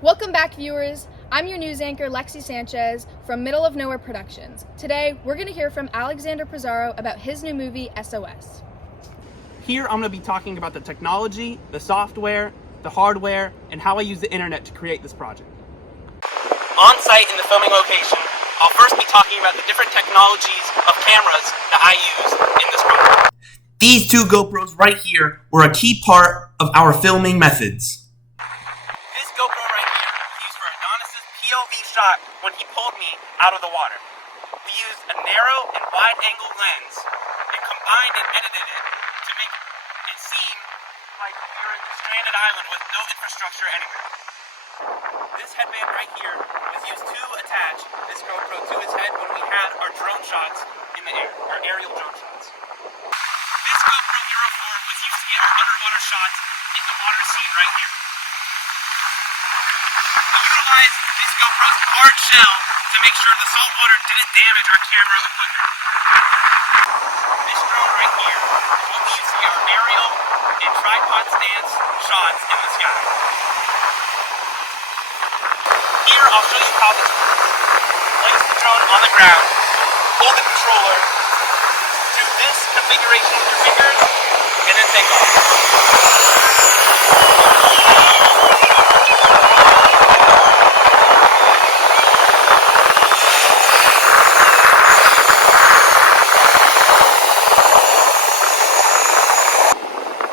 Welcome back, viewers. I'm your news anchor, Lexi Sanchez from Middle of Nowhere Productions. Today, we're going to hear from Alexander Pizarro about his new movie, SOS. Here, I'm going to be talking about the technology, the software, the hardware, and how I use the internet to create this project. On site in the filming location, I'll first be talking about the different technologies of cameras that I use in this project. These two GoPros right here were a key part of our filming methods. This GoPro right here was used for Adonis's POV shot when he pulled me out of the water. We used a narrow and wide-angle lens and combined and edited it to make it seem like we were in a stranded island with no infrastructure anywhere. This headband right here was used to attach this GoPro to his head when we had our drone shots in the air, our aerial drone shots. This GoPro Hero 4 was used to get our underwater shots in the water scene right here. We utilized this GoPro's hard shell to make sure the salt water didn't damage our camera equipment. This drone right here is what we use to get our aerial and tripod stance shots in the sky. Here, I'll show you how this works. Place the drone on the ground, hold the controller, do this configuration with your fingers, and then take off.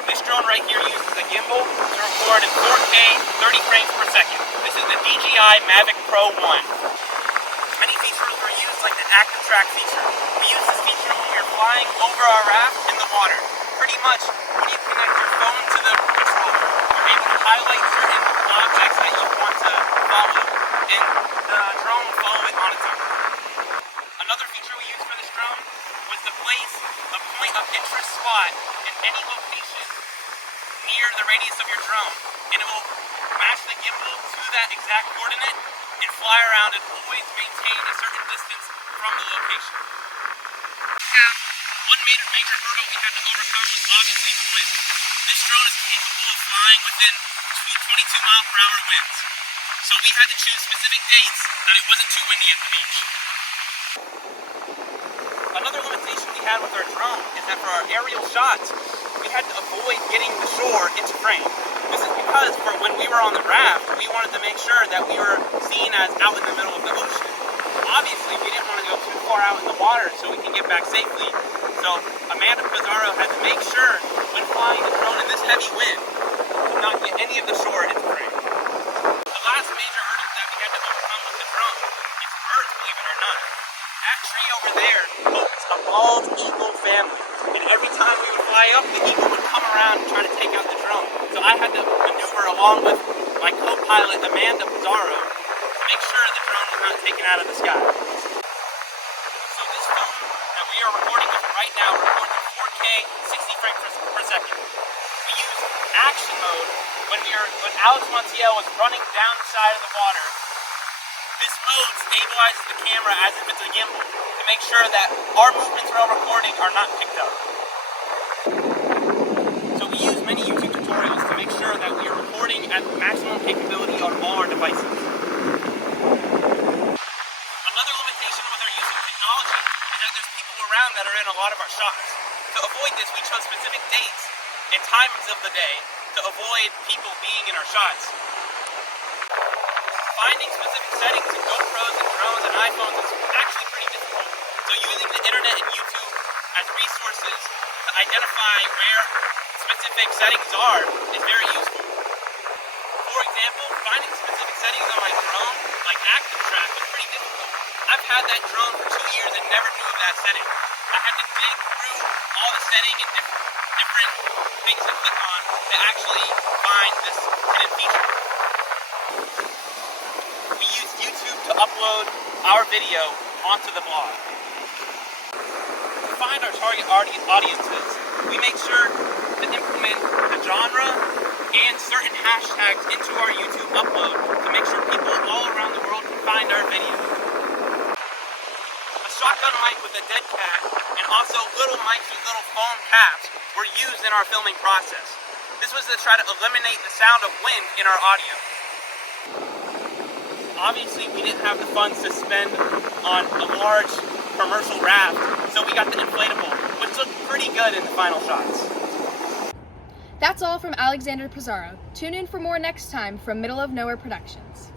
This drone right here uses a gimbal to record in 4K, 30 frames per second. This is the DJI Mavic Pro 1. Many features were used, like the active track feature. We use this feature when we are flying over our raft in the water. Pretty much, when you connect your phone to the controller, you're able to highlight certain objects that you want to follow, and the drone will follow it on its own. Another feature we used for this drone was to place a point of interest spot in any location near the radius of your drone, and it will match the gimbal to that exact coordinate and fly around and always maintain a certain distance from the location. One major hurdle we had to overcome was obviously the wind. This drone is capable of flying within 22-mile-per-hour winds, so we had to choose specific dates that it wasn't too windy at the beach. Another limitation we had with our drone is that for our aerial shots, we had to avoid getting the shore into frame. This is because for when we were on the raft, we wanted to make sure that we were seen as out in the middle of the ocean. Obviously, we didn't want to go too far out in the water so we can get back safely. So Amanda Pizarro had to make sure when flying the drone in this heavy wind to not get any of the shore into frame. The last major hurdle that we had to overcome with the drone is birds, believe it or not. That tree over there hosts a bald eagle family, and every time we would fly up, the eagle would come around and try to take out the drone. So I had to maneuver along with my co-pilot Amanda Pizarro to make sure the drone was not taken out of the sky. So this phone that we are recording with right now records in 4K, 60 frames per second. We use action mode when Alex Montiel was running down the side of the water. This mode stabilizes the camera as if it's a gimbal to make sure that our movements while recording are not picked up. So we use many YouTube tutorials to make sure that we are recording at maximum capability on all our devices. Another limitation with our use of technology is that there's people around that are in a lot of our shots. To avoid this, we chose specific dates and times of the day to avoid people being in our shots. Finding specific settings in GoPros and drones and iPhones is actually pretty difficult. So using the internet and YouTube as resources to identify where specific settings are is very useful. For example, finding specific settings on my drone, like active track, was pretty difficult. I've had that drone for 2 years and never knew of that setting. I had to dig through all the setting and different things to click on to actually find this hidden feature. We use YouTube to upload our video onto the blog. To find our target audiences, we make sure to implement the genre and certain hashtags into our YouTube upload to make sure people all around the world can find our video. A shotgun mic with a dead cat and also little mics with little foam caps were used in our filming process. This was to try to eliminate the sound of wind in our audio. Obviously, we didn't have the funds to spend on a large commercial raft, so we got the inflatable, which looked pretty good in the final shots. That's all from Alexander Pizarro. Tune in for more next time from Middle of Nowhere Productions.